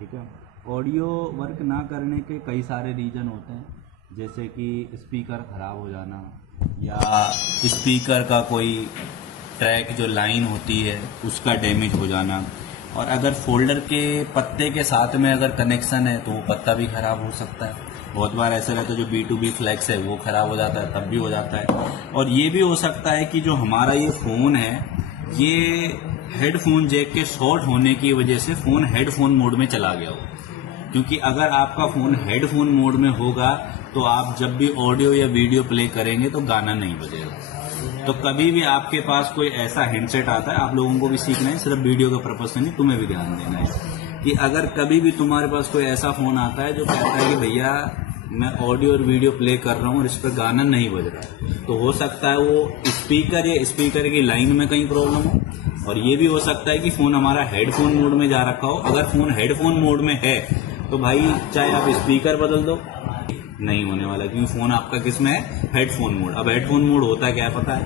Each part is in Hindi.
ठीक है। ऑडियो वर्क ना करने के कई सारे रीज़न होते हैं, जैसे कि स्पीकर ख़राब हो जाना या स्पीकर का कोई ट्रैक जो लाइन होती है उसका डैमेज हो जाना, और अगर फोल्डर के पत्ते के साथ में अगर कनेक्शन है तो वो पत्ता भी ख़राब हो सकता है। बहुत बार ऐसा रहता है जो B2B फ्लैक्स है वो ख़राब हो जाता है, तब भी हो जाता है। और ये भी हो सकता है कि जो हमारा ये फ़ोन है ये हेडफोन जैक के शॉर्ट होने की वजह से फ़ोन हेडफोन मोड में चला गया हो, क्योंकि अगर आपका फ़ोन हेडफोन मोड में होगा तो आप जब भी ऑडियो या वीडियो प्ले करेंगे तो गाना नहीं बजेगा। तो कभी भी आपके पास कोई ऐसा हैंडसेट आता है, आप लोगों को भी सीखना है, सिर्फ वीडियो का पर्पज से नहीं, तुम्हें भी ध्यान देना है कि अगर कभी भी तुम्हारे पास कोई ऐसा फ़ोन आता है जो कहता है कि भैया मैं ऑडियो और वीडियो प्ले कर रहा हूँ और इस पर गाना नहीं बज रहा, तो हो सकता है वो स्पीकर या स्पीकर की लाइन में कहीं प्रॉब्लम हो, और ये भी हो सकता है कि फ़ोन हमारा हेडफोन मोड में जा रखा हो। अगर फ़ोन हेडफोन मोड में है तो भाई चाहे आप स्पीकर बदल दो, नहीं होने वाला, क्योंकि फ़ोन आपका किस में है, हेडफोन मोड। अब हेडफोन मोड होता है क्या पता है?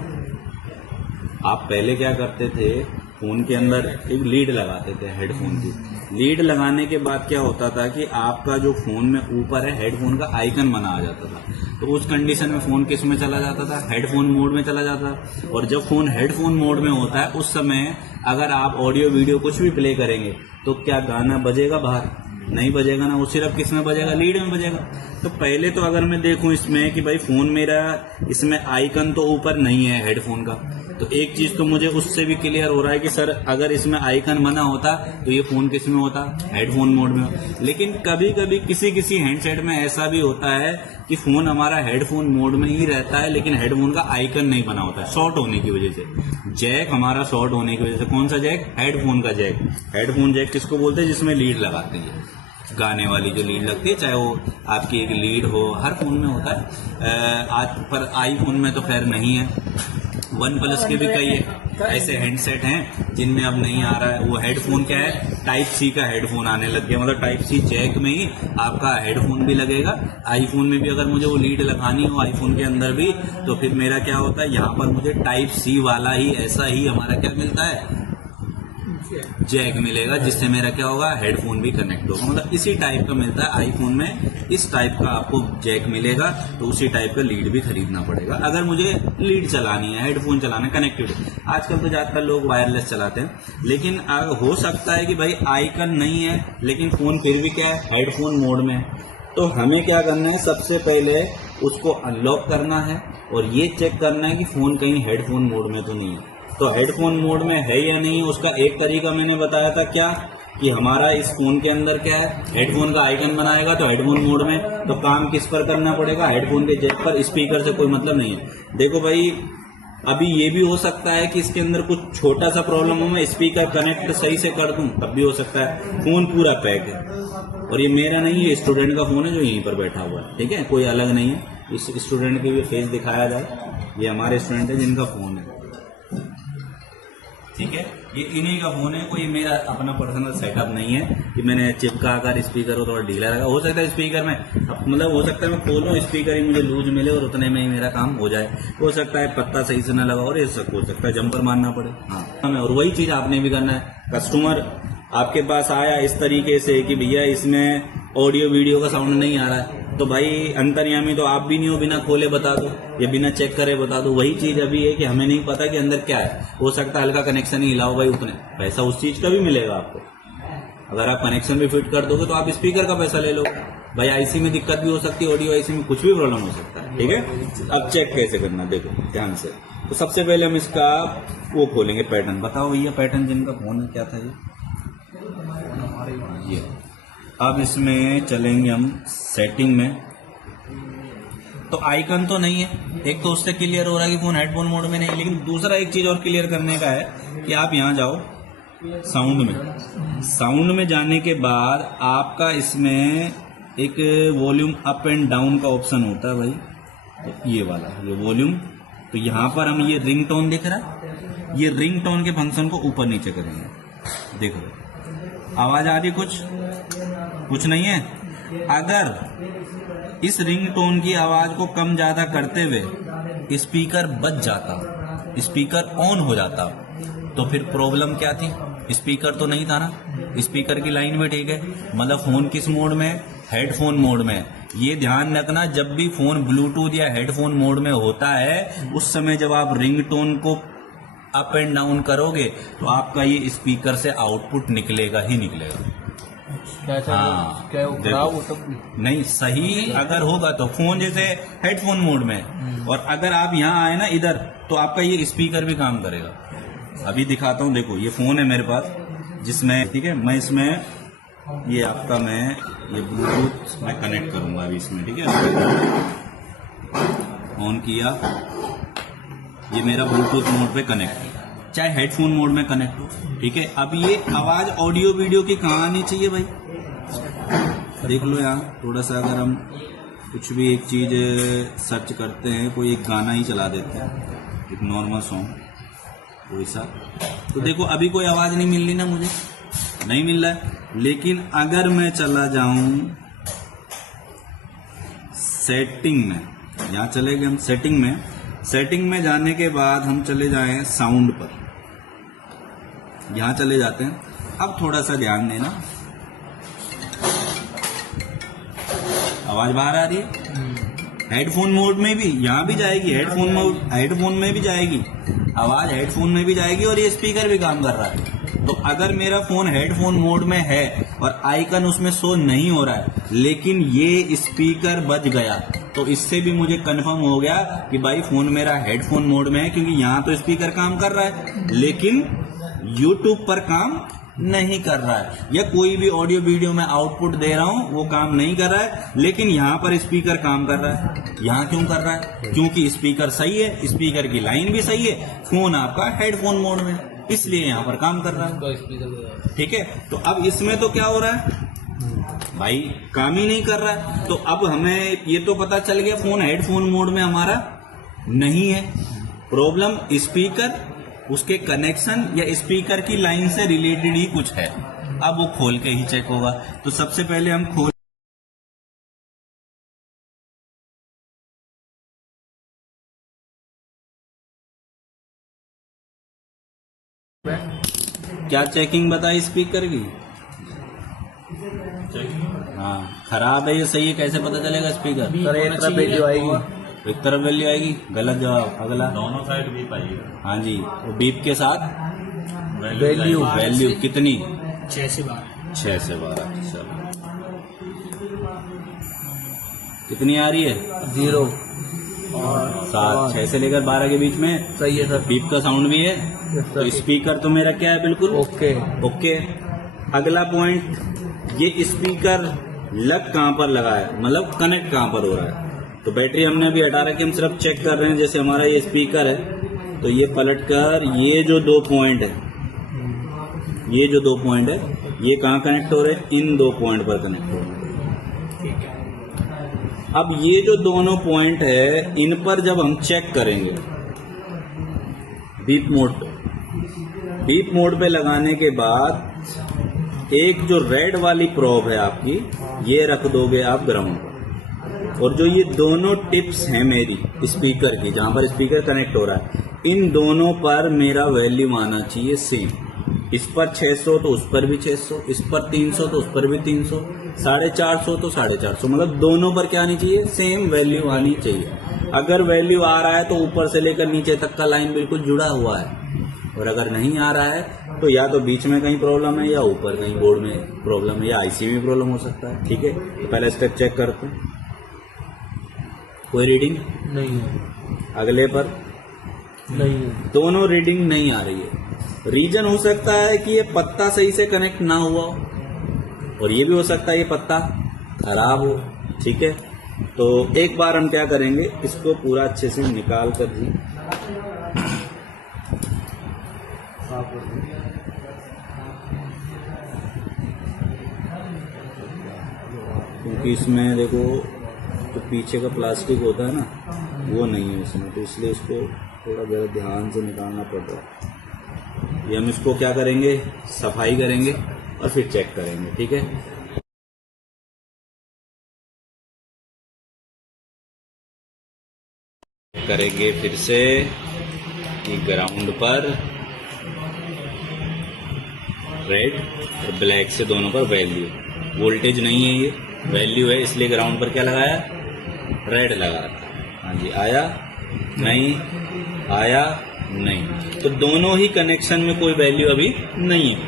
आप पहले क्या करते थे, फ़ोन के अंदर एक लीड लगाते थे हेडफोन की। लीड लगाने के बाद क्या होता था कि आपका जो फ़ोन में ऊपर है हेडफोन का आइकन बना आ जाता था, तो उस कंडीशन में फ़ोन किस में चला जाता था, हेडफोन मोड में चला जाता था। और जब फ़ोन हेडफोन मोड में होता है उस समय अगर आप ऑडियो वीडियो कुछ भी प्ले करेंगे तो क्या गाना बजेगा बाहर? नहीं बजेगा ना, वो सिर्फ किस में बजेगा, लीड में बजेगा। तो पहले तो अगर मैं देखूं इसमें कि भाई फ़ोन मेरा इसमें आइकन तो ऊपर नहीं है हेडफोन का, तो एक चीज़ तो मुझे उससे भी क्लियर हो रहा है कि सर अगर इसमें आइकन बना होता तो ये फ़ोन किस में होता, हेडफोन मोड में। लेकिन कभी कभी किसी किसी हैंडसेट में ऐसा भी होता है कि फ़ोन हमारा हेडफोन मोड में ही रहता है लेकिन हेडफोन का आइकन नहीं बना होता है, शॉर्ट होने की वजह से। जैक हमारा शॉर्ट होने की वजह से, कौन सा जैक? हेडफोन का जैक। हेडफोन जैक किसको बोलते हैं? जिसमें लीड लगाते हैं, गाने वाली जो लीड लगती है, चाहे वो आपकी एक लीड हो, हर फोन में होता है। आज पर आईफोन में तो खैर नहीं है, OnePlus के भी कई ऐसे हैंडसेट हैं जिनमें अब नहीं आ रहा है। वो हेडफोन क्या है, टाइप सी का हेडफोन आने लग गया, मतलब टाइप सी जैक में ही आपका हेडफोन भी लगेगा। आईफोन में भी अगर मुझे वो लीड लगानी हो आईफोन के अंदर भी, तो फिर मेरा क्या होता है, यहाँ पर मुझे टाइप सी वाला ही ऐसा ही हमारा क्या मिलता है, जैक मिलेगा, जिससे मेरा क्या होगा, हेडफोन भी कनेक्ट होगा। मतलब इसी टाइप का मिलता है आईफोन में, इस टाइप का आपको जैक मिलेगा, तो उसी टाइप का लीड भी खरीदना पड़ेगा अगर मुझे लीड चलानी है, हेडफोन चलाना है, कनेक्टेड। आजकल तो ज्यादातर लोग वायरलेस चलाते हैं, लेकिन हो सकता है कि भाई आइकन नहीं है लेकिन फोन फिर भी क्या है, हेडफोन मोड में है। तो हमें क्या करना है, सबसे पहले उसको अनलॉक करना है और ये चेक करना है कि फोन कहीं हेडफोन मोड में तो नहीं है। तो हेडफोन मोड में है या नहीं, उसका एक तरीका मैंने बताया था क्या, कि हमारा इस फोन के अंदर क्या है, हेडफोन का आइकन बनाएगा तो हेडफोन मोड में, तो काम किस पर करना पड़ेगा, हेडफोन के जैक पर। स्पीकर से कोई मतलब नहीं है। देखो भाई, अभी ये भी हो सकता है कि इसके अंदर कुछ छोटा सा प्रॉब्लम हो, मैं स्पीकर कनेक्ट सही से कर दूं तब भी हो सकता है। फोन पूरा पैक है, और ये मेरा नहीं है, स्टूडेंट का फोन है जो यहीं पर बैठा हुआ है, ठीक है, कोई अलग नहीं है। इस स्टूडेंट के भी फेस दिखाया जाए, ये हमारे स्टूडेंट है जिनका फोन है, ठीक है, ये इन्हीं का फोन है, कोई मेरा अपना पर्सनल सेटअप नहीं है कि मैंने चिपका कर स्पीकर को थोड़ा ढीला रखा। हो सकता है स्पीकर में मतलब हो सकता है मैं खोलूं स्पीकर ही मुझे लूज मिले और उतने में ही मेरा काम हो जाए। हो सकता है पत्ता सही से ना लगा और ये सब हो सकता है जंपर मारना पड़े। हाँ, और वही चीज आपने भी करना है। कस्टमर आपके पास आया इस तरीके से कि भैया इसमें ऑडियो वीडियो का साउंड नहीं आ रहा है, तो भाई अंतर्यामी तो आप भी नहीं हो, बिना खोले बता दो या बिना चेक करे बता दो। वही चीज अभी है कि हमें नहीं पता कि अंदर क्या है, हो सकता है हल्का कनेक्शन ही हिलाओ भाई, उतने पैसा उस चीज का भी मिलेगा आपको। अगर आप कनेक्शन भी फिट कर दोगे तो आप स्पीकर का पैसा ले लो भाई। आईसी में दिक्कत भी हो सकती है, ऑडियो आईसी में कुछ भी प्रॉब्लम हो सकता है, ठीक है। अब चेक कैसे करना देखो ध्यान से। तो सबसे पहले हम इसका वो खोलेंगे पैटर्न। बताओ भैया पैटर्न जिनका फोन है क्या था ये। अब इसमें चलेंगे हम सेटिंग में, तो आइकन तो नहीं है, एक तो उससे क्लियर हो रहा है कि फोन हेडफोन मोड में नहीं। लेकिन दूसरा एक चीज और क्लियर करने का है कि आप यहां जाओ साउंड में। साउंड में जाने के बाद आपका इसमें एक वॉल्यूम अप एंड डाउन का ऑप्शन होता है भाई, तो ये वाला ये वॉल्यूम। तो यहां पर हम ये रिंग टोन दिख रहा है, ये रिंग टोन के फंक्शन को ऊपर नीचे करेंगे। देखो आवाज आ रही, कुछ नहीं है। अगर इस रिंग टोन की आवाज को कम ज्यादा करते हुए स्पीकर बज जाता, स्पीकर ऑन हो जाता, तो फिर प्रॉब्लम क्या थी, स्पीकर तो नहीं था ना, स्पीकर की लाइन भी ठीक है। मतलब फोन किस मोड में है? हेडफोन मोड में है। ये ध्यान रखना, जब भी फोन ब्लूटूथ या हेडफोन मोड में होता है उस समय जब आप रिंगटोन को अप एंड डाउन करोगे तो आपका ये स्पीकर से आउटपुट निकलेगा ही निकलेगा। हाँ, क्या वो खराब हो तब भी? नहीं, सही अगर होगा तो फोन जैसे हेडफोन मोड में है और अगर आप यहाँ आए ना इधर तो आपका ये स्पीकर भी काम करेगा। अभी दिखाता हूँ, देखो ये फोन है मेरे पास जिसमें, ठीक है, मैं इसमें ये आपका मैं ये ब्लूटूथ मैं कनेक्ट करूंगा अभी इसमें, ठीक है। ऑन किया, ये मेरा ब्लूटूथ मोड पे कनेक्ट है, चाहे हेडफोन मोड में कनेक्ट हो, ठीक है। अब ये आवाज ऑडियो वीडियो की कहाँ आनी चाहिए भाई? देख लो यहाँ थोड़ा सा, अगर हम कुछ भी एक चीज सर्च करते हैं, कोई एक गाना ही चला देते हैं, एक नॉर्मल सॉन्ग कोई सा, तो देखो अभी कोई आवाज नहीं मिल रही ना, मुझे नहीं मिल रहा है। लेकिन अगर मैं चला जाऊं सेटिंग में, यहाँ चले गए हम सेटिंग में जाने के बाद हम चले जाएं साउंड पर, यहाँ चले जाते हैं। अब थोड़ा सा ध्यान देना, आवाज बाहर आ रही है। हेडफोन मोड में भी यहाँ भी जाएगी, हेडफोन में भी जाएगी आवाज, हेडफोन में भी जाएगी और ये स्पीकर भी काम कर रहा है। तो अगर मेरा फोन हेडफोन मोड में है और आइकन उसमें शो नहीं हो रहा है लेकिन ये स्पीकर बज गया, तो इससे भी मुझे कंफर्म हो गया कि भाई फोन मेरा हेडफोन मोड में है, क्योंकि यहाँ तो स्पीकर काम कर रहा है लेकिन यूट्यूब पर काम नहीं कर रहा है, या कोई भी ऑडियो वीडियो में आउटपुट दे रहा हूं वो काम नहीं कर रहा है, लेकिन यहाँ पर स्पीकर काम कर रहा है। यहाँ क्यों कर रहा है? क्योंकि स्पीकर सही है, स्पीकर की लाइन भी सही है, फोन आपका हेडफोन मोड में है, इसलिए यहाँ पर काम कर रहा है, ठीक है। तो अब इसमें तो क्या हो रहा है भाई, काम ही नहीं कर रहा है। तो अब हमें ये तो पता चल गया फोन हेडफोन मोड में हमारा नहीं है, प्रॉब्लम स्पीकर, उसके कनेक्शन या स्पीकर की लाइन से रिलेटेड ही कुछ है। अब वो खोल के ही चेक होगा। तो सबसे पहले हम खोल, क्या चेकिंग बताई स्पीकर की? हाँ, खराब है ये सही है, कैसे पता चलेगा स्पीकर? एक तरफ वैल्यू आएगी, एक तरफ वैल्यू आएगी, गलत जवाब। अगला, दोनों साइड बीप आएगी। हाँ जी, वो बीप के साथ वैल्यू कितनी? 6 से 12। 6 से 12। चलो, कितनी आ रही है? 0 और 7। 6 से लेकर 12 के बीच में सही है सर। बीप का साउंड भी है, तो स्पीकर तो मेरा क्या है, बिल्कुल ओके। अगला पॉइंट, ये स्पीकर लग कहाँ पर लगा है, मतलब कनेक्ट कहाँ पर हो रहा है। तो बैटरी हमने अभी हटा रखी, हम सिर्फ चेक कर रहे हैं। जैसे हमारा ये स्पीकर है, तो ये पलटकर ये जो 2 पॉइंट है, ये जो 2 पॉइंट है, ये कहाँ कनेक्ट हो रहे हैं? इन 2 पॉइंट पर कनेक्ट हो रहे हैं। अब ये जो दोनों पॉइंट है, इन पर जब हम चेक करेंगे बीप मोड पे लगाने के बाद, एक जो रेड वाली प्रोब है आपकी, ये रख दोगे आप ग्राउंड पर, और जो ये दोनों टिप्स हैं मेरी स्पीकर की, जहां पर स्पीकर कनेक्ट हो रहा है, इन दोनों पर मेरा वैल्यू आना चाहिए सेम। इस पर 600 तो उस पर भी 600, इस पर 300 तो उस पर भी 300, 450 तो 450, मतलब दोनों पर क्या आनी चाहिए? सेम वैल्यू आनी चाहिए। अगर वैल्यू आ रहा है तो ऊपर से लेकर नीचे तक का लाइन बिल्कुल जुड़ा हुआ है, और अगर नहीं आ रहा है तो या तो बीच में कहीं प्रॉब्लम है, या ऊपर कहीं बोर्ड में प्रॉब्लम है, या आईसी में प्रॉब्लम हो सकता है, ठीक है। तो पहले स्टेप चेक करते हैं। कोई रीडिंग नहीं है, अगले पर नहीं है, दोनों रीडिंग नहीं आ रही है। रीजन हो सकता है कि ये पत्ता सही से कनेक्ट ना हुआ हो, और ये भी हो सकता है ये पत्ता खराब हो, ठीक है। तो एक बार हम क्या करेंगे, इसको पूरा अच्छे से निकाल कर दी, क्योंकि इसमें देखो तो पीछे का प्लास्टिक होता है ना, वो नहीं है इसमें, तो इसलिए इसको थोड़ा ज़रा ध्यान से निकालना पड़ रहा है। ये हम इसको क्या करेंगे, सफाई करेंगे और फिर चेक करेंगे, ठीक है। करेंगे फिर से कि ग्राउंड पर रेड और ब्लैक से दोनों पर वैल्यू। वोल्टेज नहीं है, ये वैल्यू है, इसलिए ग्राउंड पर क्या लगाया, रेड लगा। हाँ जी, आया नहीं, आया नहीं, तो दोनों ही कनेक्शन में कोई वैल्यू अभी नहीं है।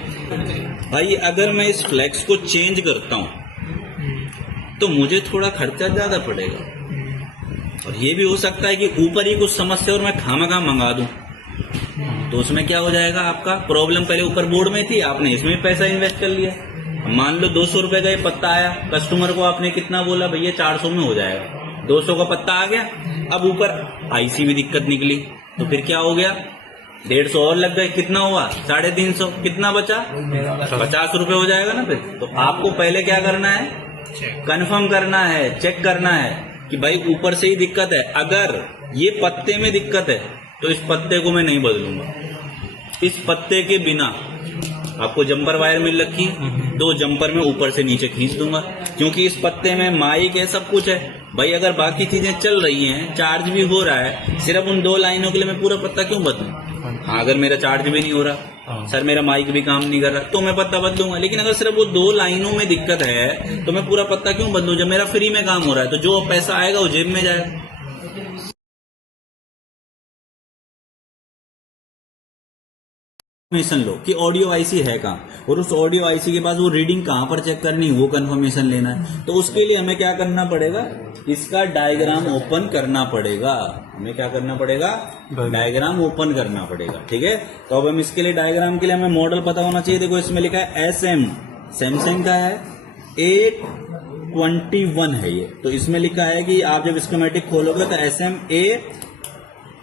भाई अगर मैं इस फ्लैक्स को चेंज करता हूं तो मुझे थोड़ा खर्चा ज्यादा पड़ेगा, और ये भी हो सकता है कि ऊपर ही कुछ समस्या और मैं खामखा मंगा दूं, तो उसमें क्या हो जाएगा, आपका प्रॉब्लम पहले ऊपर बोर्ड में थी, आपने इसमें पैसा इन्वेस्ट कर लिया। मान लो 200 रुपए का ये पत्ता आया, कस्टमर को आपने कितना बोला, भैया 400 में हो जाएगा, 200 का पत्ता आ गया। अब ऊपर आईसी भी दिक्कत निकली, तो फिर क्या हो गया, 150 और लग गए, कितना हुआ 350, कितना बचा 50 रुपए हो जाएगा ना। फिर तो आपको पहले क्या करना है, कंफर्म करना है, चेक करना है कि भाई ऊपर से ही दिक्कत है। अगर ये पत्ते में दिक्कत है तो इस पत्ते को मैं नहीं बदलूंगा, इस पत्ते के बिना आपको जंपर वायर मिल रखी, 2 जंपर में ऊपर से नीचे खींच दूंगा, क्योंकि इस पत्ते में माइक है, सब कुछ है। भाई अगर बाकी चीजें चल रही हैं, चार्ज भी हो रहा है, सिर्फ उन 2 लाइनों के लिए मैं पूरा पत्ता क्यों बदलूं? हाँ, अगर मेरा चार्ज भी नहीं हो रहा, सर मेरा माइक भी काम नहीं कर रहा, तो मैं पत्ता बदलूंगा। लेकिन अगर सिर्फ वो 2 लाइनों में दिक्कत है तो मैं पूरा पत्ता क्यों बदलूं, जब मेरा फ्री में काम हो रहा है, तो जो पैसा आएगा वो जेब में जाएगा। कंफर्मेशन लो कि ऑडियो आईसी है कहाँ, और उस ऑडियो आईसी के पास वो रीडिंग कहाँ पर चेक करनी, वो कंफर्मेशन लेना है। तो उसके लिए हमें क्या करना पड़ेगा, इसका डायग्राम ओपन करना पड़ेगा। हमें क्या करना पड़ेगा, डायग्राम ओपन करना पड़ेगा। ठीक है, तो अब हम इसके लिए डायग्राम के लिए हमें मॉडल पता होना चाहिए। देखो इसमें लिखा है SM, सैमसंग का है, A21 है ये। तो इसमें लिखा है कि आप जब स्कीमेटिक खोलोगे तो SM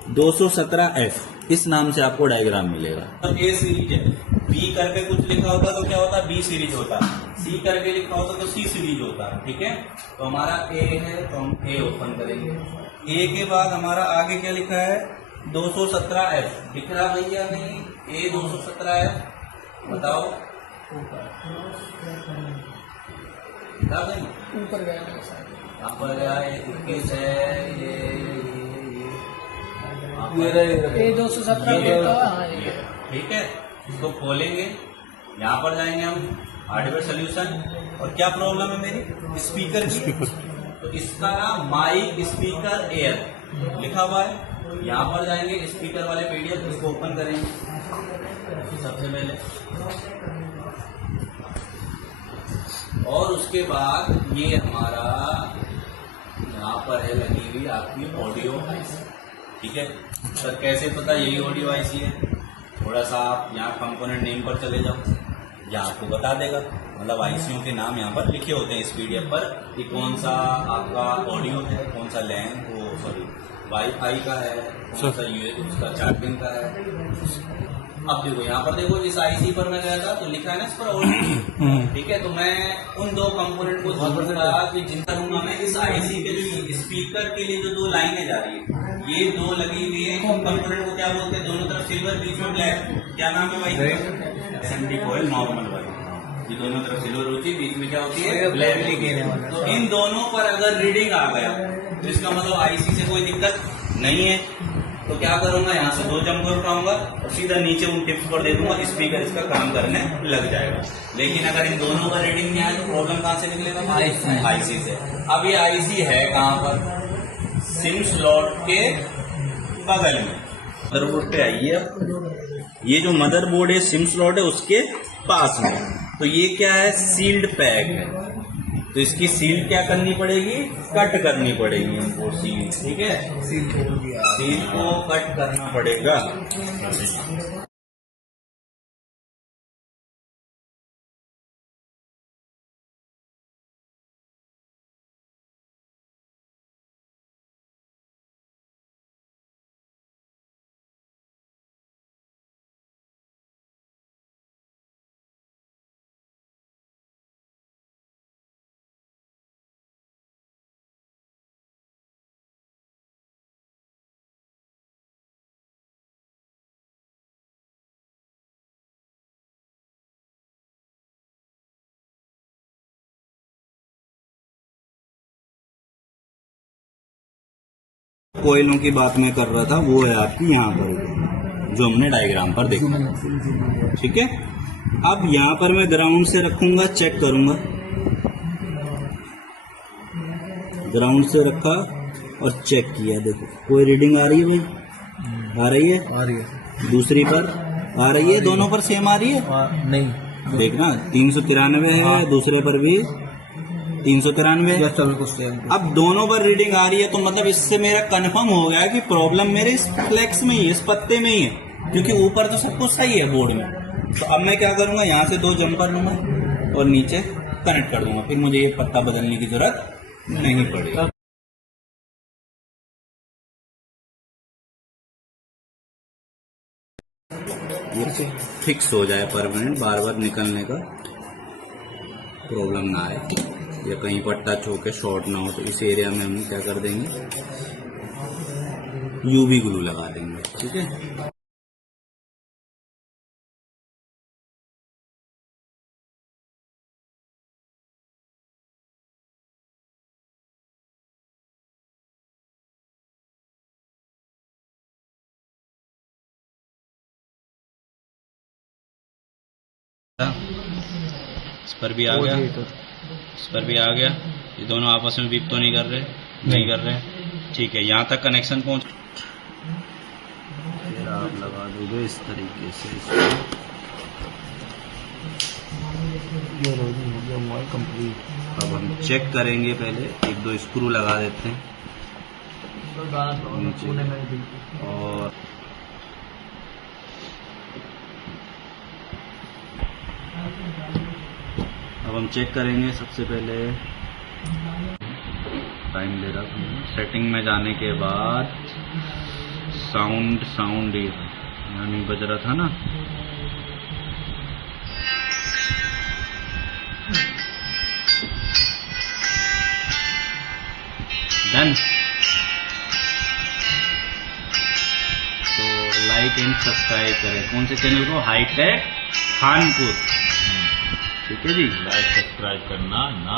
A217F इस नाम से आपको डायग्राम मिलेगा। तो A सीरीज है, B करके कुछ लिखा होता तो क्या होता, B सीरीज होता, C करके लिखा होता तो C सीरीज होता। ठीक है, तो हमारा A है तो हम A ओपन करेंगे। A के बाद हमारा आगे क्या लिखा है, 217F दिख रहा भैया नहीं, A 217F बताओ, ऊपर गया, यहाँ पर गया 21 है, ये 217। ठीक है, इसको खोलेंगे, यहाँ पर जाएंगे हम हार्डवेयर सोल्यूशन, और क्या प्रॉब्लम है मेरी, स्पीकर की। तो इसका नाम माइक स्पीकर एयर लिखा हुआ है। यहाँ पर जाएंगे स्पीकर वाले पीडीएफ, इसको ओपन करेंगे सबसे पहले, और उसके बाद ये हमारा यहाँ पर है लगी हुई आपकी ऑडियो आईसी। ठीक है सर, कैसे पता यही ऑडियो आईसी है, थोड़ा सा आप यहाँ कंपोनेंट नेम पर चले जाओ, यहाँ आपको बता देगा, मतलब आईसीओ के नाम यहाँ पर लिखे होते हैं इस पीडीएफ पर कि कौन सा आपका ऑडियो है, कौन सा लैन, वो सॉरी वाईफाई का है, कौन सा उसका चार्जिंग का है। अब देखो यहाँ पर, देखो इस आईसी पर मैं गया था तो लिखा है ना इस पर ऑडियो। ठीक है, तो मैं उन 2 कंपोनेंट को ढूंढूंगा कि जिनका दूंगा मैं इस आईसी के जो स्पीकर के लिए जो 2 लाइनें जा रही है, ये 2 लगी हुई है, कंपोनेंट को क्या बोलते हैं, दोनों तरफ सिल्वर बीच में ब्लैक, क्या नाम है भाई, एसएमडी कॉइल नॉर्मल वाली, ये दोनों तरफ सिल्वर होती है, बीच में क्या होती है ब्लैक। तो इन दोनों पर अगर रीडिंग आ गया तो इसका मतलब आईसी से कोई दिक्कत नहीं है। तो क्या करूंगा, यहाँ से 2 जंपर उठाऊंगा और सीधा नीचे उन टिप्स पर दे दूंगा, स्पीकर इसका काम करने लग जाएगा। लेकिन अगर इन दोनों का रीडिंग नहीं आए तो प्रॉब्लम कहाँ से निकलेगा, आईसी से। अब ये आईसी है कहाँ पर, सिम स्लॉट के बगल में, मदरबोर्ड पे आइए, ये जो मदरबोर्ड है सिम स्लॉट है उसके पास में। तो ये क्या है, सील्ड पैक है, तो इसकी सील क्या करनी पड़ेगी, कट करनी पड़ेगी हमको सील। ठीक है, सील को कट करना पड़ेगा। कोयलों की बात मैं कर रहा था, वो है आपकी यहाँ पर जो हमने डायग्राम पर देखा। ठीक है, अब यहाँ पर मैं ग्राउंड से रखूंगा, चेक करूंगा। ग्राउंड से रखा और चेक किया, देखो कोई रीडिंग आ रही है भाई? आ रही है? आ रही है। दूसरी पर आ रही है? दोनों पर सेम आ रही है? नहीं, देखना 393 है, दूसरे पर भी 393 है। चलो कुछ टाइम। अब दोनों पर रीडिंग आ रही है, तो मतलब इससे मेरा कंफर्म हो गया कि प्रॉब्लम मेरे इस फ्लेक्स में ही है, इस पत्ते में ही है, क्योंकि ऊपर तो सब कुछ सही है बोर्ड में। तो अब मैं क्या करूंगा, यहाँ से 2 जंपर लूंगा और नीचे कनेक्ट कर दूंगा, फिर मुझे ये पत्ता बदलने की जरूरत नहीं पड़ेगी। ये फिक्स हो जाए परमानेंट, बार बार निकलने का प्रॉब्लम ना आए, या कहीं पर टच होके शॉर्ट ना हो। तो इस एरिया में हम क्या कर देंगे, यूवी ग्लू लगा देंगे। ठीक है, इस पर भी आ गया, इस पर भी आ गया। ये दोनों आपस में बीप तो नहीं कर रहे? नहीं कर रहे। ठीक है, यहाँ तक कनेक्शन पहुंच, फिर आप लगा दोगे इस तरीके से इसको। अब हम चेक करेंगे, पहले 1-2 स्क्रू लगा देते हैं नीचे। और अब हम चेक करेंगे, सबसे पहले टाइम ले रहा था, सेटिंग में जाने के बाद साउंड यहाँ नहीं बज रहा था ना, डन। तो लाइक एंड सब्सक्राइब करें, कौन से चैनल को? हाईटेक खानपुर। ठीक है जी, लाइक सब्सक्राइब करना ना